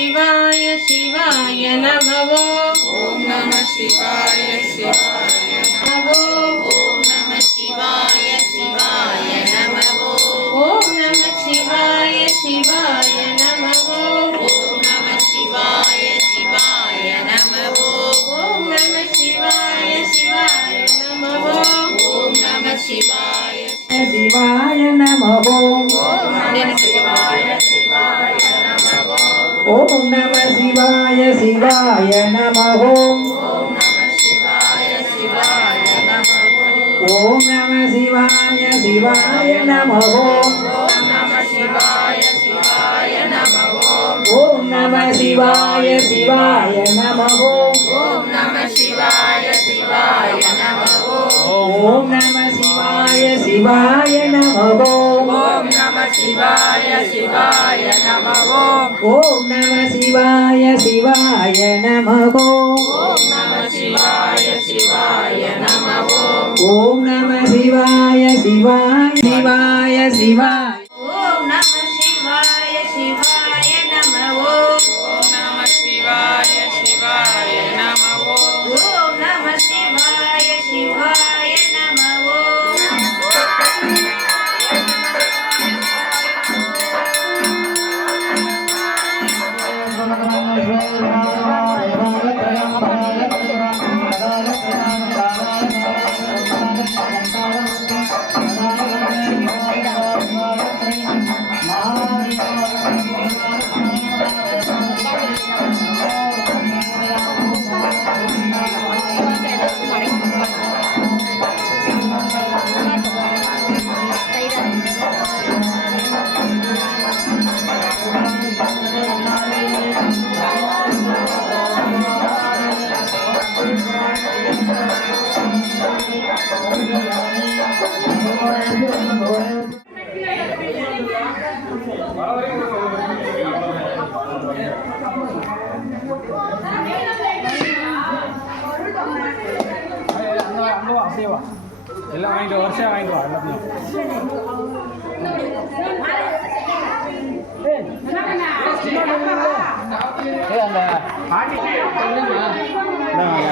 சிவாய சிவாய நமவோ. ஓம் நம சிவாய சிவாய நமவோ. ஓம் நம சிவாய சிவாய நமவோ. ஓம் நம சிவாய சிவாய நமவோ. ஓம் நம சிவாய சிவாய நமவோ. ஓம் நம சிவாய சிவாய நமவோ. ஓம் நம சிவாய சிவாய நமவோ. ஓம் நம சிவாய சிவாய நமவோ. ஓம் நம சிவாய சிவாய நமவோ. ஓம் நம சிவாய சிவாய நமவோ. ஓம் நம சிவாய சிவாய நமவோ. ஓம் நம சிவாய சிவாய நமவோ. ஓம் நம சிவாய சிவாய நமவோ. ஓம் நம சிவாய சிவாய நமவோ. ஓம் நம சிவாய சிவாய நமவோ. ஓம் நம சிவாய சிவாய நமவோ. ஓம் நம சிவாய சிவாய நமவோ. ஓம் நம சிவாய சிவாய நமவோ. ஓம் நம சிவாய சிவாய சிவாய சிவாய. ஓம் நம சிவாய சிவாய நமவோ. ஓம் நம சிவாய சிவாய நமவோ. ஓம் நம சிவாய சிவாய நமவோ. எல்லாம் வாங்கிட்டு வருஷம் வாங்கிட்டு வா எல்லாத்தையும். அந்த